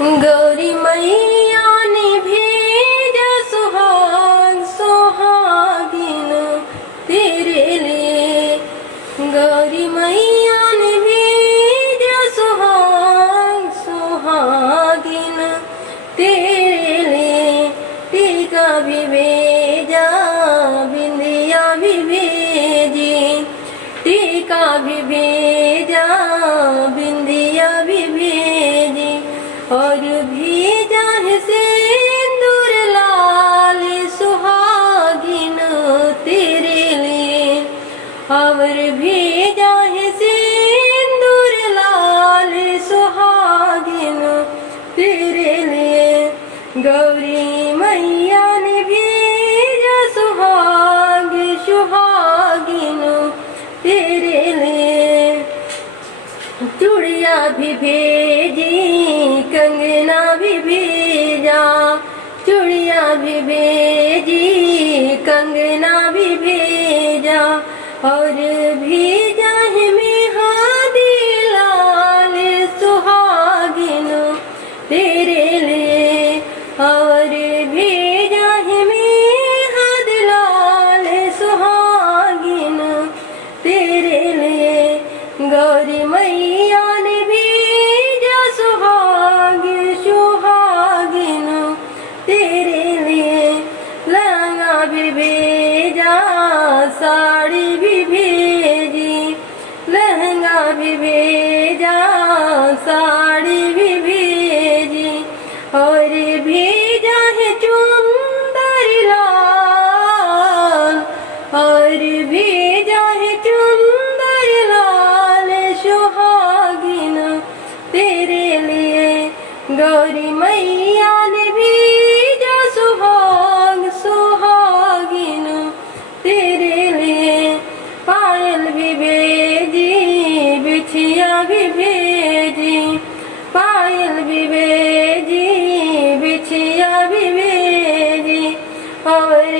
गौरी मैया ने भेजा सुहाग सुहागिन तेरे लिए। गौरी मैया ने भेजा सुहाग सुहागिन तेरे लिए। टीका भी भेजा बिंदिया भी भेजी, टीका भी भेजा बिंदिया भी भेजी। और भेजा है सिंदूर लाल सुहागिन तेरे लिए। और भेजा है सिंदूर लाल सुहागिन तेरे लिए। गौरी मैया ने भेजा सुहाग सुहागिन तेरे लिए। चूड़िया भी भेजी कंगना भी भेजा, चूड़िया भी भेजी कंगना भी भेजा। और भेजा है मेहंदी लाल सुहागिन तेरे लिए। और भेजा है मेहंदी लाल सुहागिन तेरे लिए। गौरी मैया ने भेजा सुहाग सुहागिन तेरे लिए। लहंगा भी भेजा साड़ी भी भेजी, लहंगा भी भेजा साड़ी भी भेजी। और भेजा है चुंदर लाल, और भेजा है चुंदर लाल सुहागिन तेरे लिए। गौरी मैया ने भेजा सुहाग सुहागिन तेरे लिए। पायल भी भेजी बिछिया भी भेजी, पायल भी भेजी बिछिया भी भेजी। और